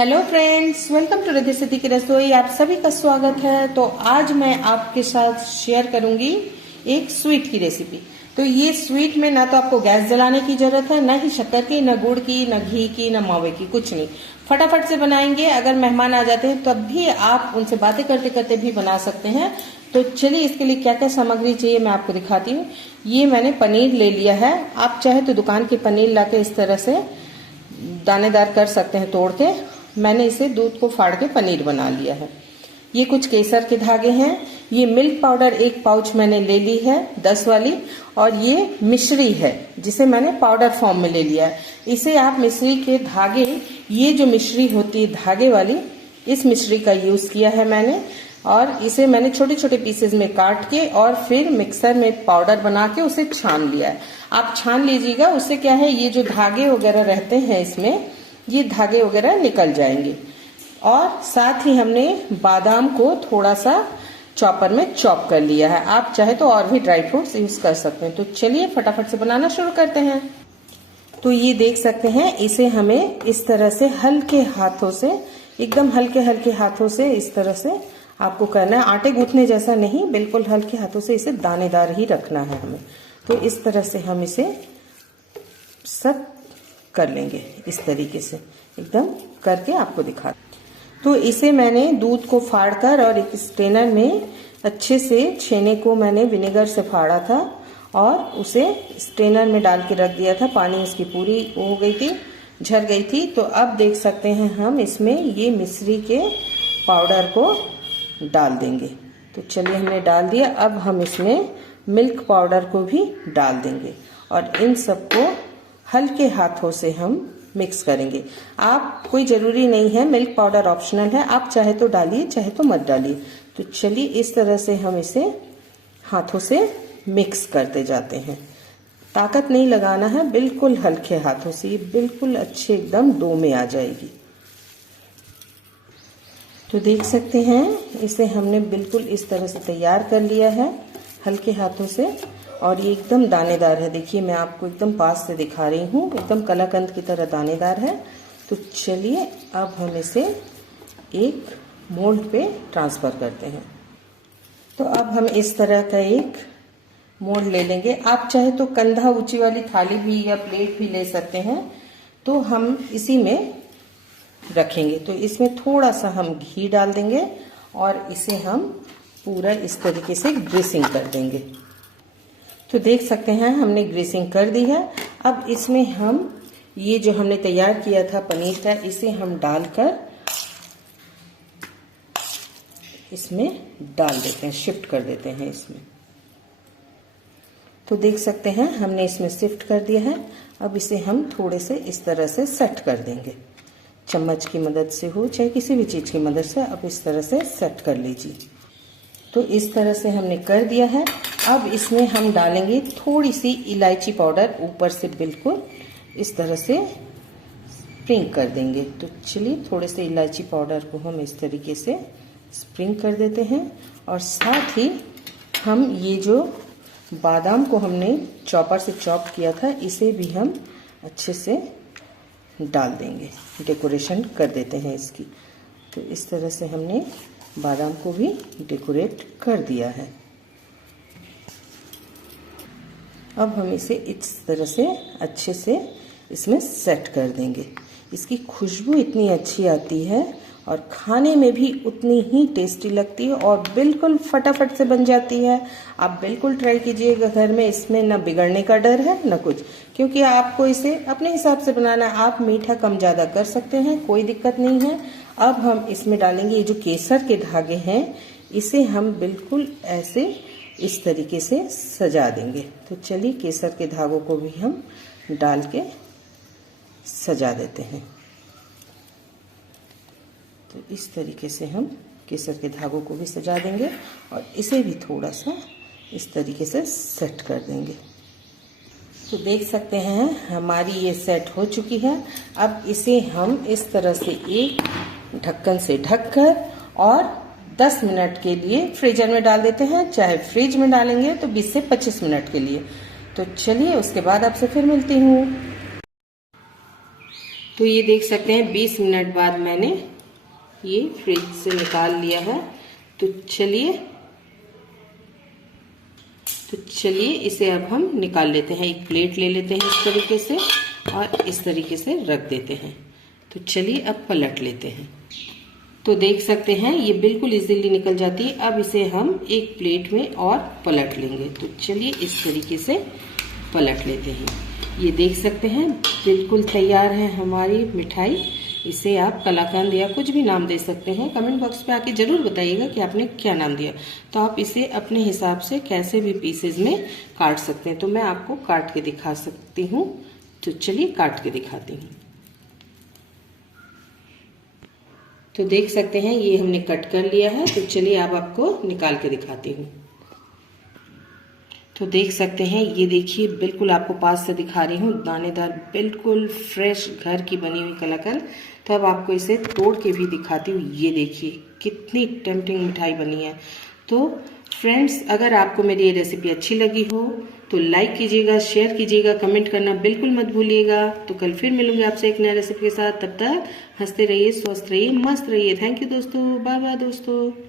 Hello friends, welcome to Riddhi Siddhi की रसोई। आप सभी का स्वागत है। तो आज मैं आपके साथ शेयर करूंगी एक स्वीट की रेसिपी। तो ये स्वीट में ना तो आपको गैस जलाने की जरूरत है, ना ही शक्कर की, ना गुड़ की, ना घी की, ना मावे की, कुछ नहीं। फटाफट से बनाएंगे। अगर मेहमान आ जाते हैं तब भी आप उनसे बातें करते करते भी बना सकते हैं। तो चलिए इसके लिए क्या क्या सामग्री चाहिए मैं आपको दिखाती हूँ। ये मैंने पनीर ले लिया है। आप चाहे तो दुकान के पनीर लाके इस तरह से दानेदार कर सकते हैं तोड़ के। मैंने इसे दूध को फाड़ के पनीर बना लिया है। ये कुछ केसर के धागे हैं। ये मिल्क पाउडर एक पाउच मैंने ले ली है 10 वाली। और ये मिश्री है जिसे मैंने पाउडर फॉर्म में ले लिया है। इसे आप मिश्री के धागे, ये जो मिश्री होती है धागे वाली, इस मिश्री का यूज किया है मैंने। और इसे मैंने छोटे छोटे पीसेज में काट के और फिर मिक्सर में पाउडर बना के उसे छान लिया है। आप छान लीजिएगा, उससे क्या है ये जो धागे वगैरह रहते हैं इसमें, ये धागे वगैरह निकल जाएंगे। और साथ ही हमने बादाम को थोड़ा सा चॉपर में चॉप कर लिया है। आप चाहे तो और भी ड्राई फ्रूट्स यूज कर सकते हैं। तो चलिए फटाफट से बनाना शुरू करते हैं। तो ये देख सकते हैं, इसे हमें इस तरह से हल्के हाथों से, एकदम हल्के हल्के हाथों से इस तरह से आपको करना है। आटे गूंथने जैसा नहीं, बिल्कुल हल्के हाथों से इसे दानेदार ही रखना है हमें। तो इस तरह से हम इसे सब कर लेंगे, इस तरीके से एकदम करके आपको दिखा। तो इसे मैंने दूध को फाड़कर और एक स्ट्रेनर में अच्छे से, छेने को मैंने विनेगर से फाड़ा था और उसे स्ट्रेनर में डाल के रख दिया था। पानी उसकी पूरी हो गई थी, झड़ गई थी। तो अब देख सकते हैं हम इसमें ये मिश्री के पाउडर को डाल देंगे। तो चलिए हमने डाल दिया। अब हम इसमें मिल्क पाउडर को भी डाल देंगे और इन सबको हल्के हाथों से हम मिक्स करेंगे। आप, कोई जरूरी नहीं है, मिल्क पाउडर ऑप्शनल है, आप चाहे तो डालिए चाहे तो मत डालिए। तो चलिए इस तरह से हम इसे हाथों से मिक्स करते जाते हैं। ताकत नहीं लगाना है, बिल्कुल हल्के हाथों से, ये बिल्कुल अच्छे एकदम डो में आ जाएगी। तो देख सकते हैं इसे हमने बिल्कुल इस तरह से तैयार कर लिया है हल्के हाथों से। और ये एकदम दानेदार है। देखिए मैं आपको एकदम पास से दिखा रही हूँ, एकदम कलाकंद की तरह दानेदार है। तो चलिए अब हम इसे एक मोल्ड पे ट्रांसफर करते हैं। तो अब हम इस तरह का एक मोल्ड ले लेंगे। आप चाहे तो कंधा ऊंची वाली थाली भी या प्लेट भी ले सकते हैं। तो हम इसी में रखेंगे। तो इसमें थोड़ा सा हम घी डाल देंगे और इसे हम पूरा इस तरीके से ग्रीसिंग कर देंगे। तो देख सकते हैं हमने ग्रीसिंग कर दी है। अब इसमें हम ये जो हमने तैयार किया था पनीर का, इसे हम डालकर इसमें डाल देते हैं, शिफ्ट कर देते हैं इसमें। तो देख सकते हैं हमने इसमें शिफ्ट कर दिया है। अब इसे हम थोड़े से इस तरह से सेट कर देंगे, चम्मच की मदद से हो चाहे किसी भी चीज की मदद से। अब इस तरह से सेट कर लीजिए। तो इस तरह से हमने कर दिया है। अब इसमें हम डालेंगे थोड़ी सी इलायची पाउडर, ऊपर से बिल्कुल इस तरह से स्प्रिंग कर देंगे। तो चलिए थोड़े से इलायची पाउडर को हम इस तरीके से स्प्रिंग कर देते हैं। और साथ ही हम ये जो बादाम को हमने चॉपर से चॉप किया था, इसे भी हम अच्छे से डाल देंगे, डेकोरेशन कर देते हैं इसकी। तो इस तरह से हमने बादाम को भी डेकोरेट कर दिया है। अब हम इसे इस तरह से अच्छे से इसमें सेट कर देंगे। इसकी खुशबू इतनी अच्छी आती है और खाने में भी उतनी ही टेस्टी लगती है और बिल्कुल फटाफट से बन जाती है। आप बिल्कुल ट्राई कीजिएगा घर में। इसमें ना बिगड़ने का डर है ना कुछ, क्योंकि आपको इसे अपने हिसाब से बनाना है। आप मीठा कम ज्यादा कर सकते हैं, कोई दिक्कत नहीं है। अब हम इसमें डालेंगे ये जो केसर के धागे हैं, इसे हम बिल्कुल ऐसे इस तरीके से सजा देंगे। तो चलिए केसर के धागों को भी हम डाल के सजा देते हैं। तो इस तरीके से हम केसर के धागों को भी सजा देंगे और इसे भी थोड़ा सा इस तरीके से सेट कर देंगे। तो देख सकते हैं हमारी ये सेट हो चुकी है। अब इसे हम इस तरह से एक ढक्कन से ढककर और 10 मिनट के लिए फ्रीजर में डाल देते हैं। चाहे फ्रिज में डालेंगे तो 20 से 25 मिनट के लिए। तो चलिए उसके बाद आपसे फिर मिलती हूँ। तो ये देख सकते हैं 20 मिनट बाद मैंने ये फ्रिज से निकाल लिया है। तो चलिए इसे अब हम निकाल लेते हैं। एक प्लेट ले लेते हैं इस तरीके से और इस तरीके से रख देते हैं। तो चलिए अब पलट लेते हैं। तो देख सकते हैं ये बिल्कुल इजीली निकल जाती है। अब इसे हम एक प्लेट में और पलट लेंगे। तो चलिए इस तरीके से पलट लेते हैं। ये देख सकते हैं बिल्कुल तैयार है हमारी मिठाई। इसे आप कलाकंद या कुछ भी नाम दे सकते हैं। कमेंट बॉक्स पे आके जरूर बताइएगा कि आपने क्या नाम दिया। तो आप इसे अपने हिसाब से कैसे भी पीसेज में काट सकते हैं। तो मैं आपको काट के दिखा सकती हूँ। तो चलिए काट के दिखाती हूँ। तो देख सकते हैं ये हमने कट कर लिया है। तो चलिए अब आपको निकाल के दिखाती हूँ। तो देख सकते हैं ये देखिए बिल्कुल आपको पास से दिखा रही हूँ, दानेदार बिल्कुल फ्रेश घर की बनी हुई कलाकंद। तो अब आपको इसे तोड़ के भी दिखाती हूँ। ये देखिए कितनी टेम्पटिंग मिठाई बनी है। तो फ्रेंड्स, अगर आपको मेरी ये रेसिपी अच्छी लगी हो तो लाइक कीजिएगा, शेयर कीजिएगा, कमेंट करना बिल्कुल मत भूलिएगा। तो कल फिर मिलूंगी आपसे एक नया रेसिपी के साथ। तब तक हंसते रहिए, स्वस्थ रहिए, मस्त रहिए। थैंक यू दोस्तों, बाय बाय दोस्तों।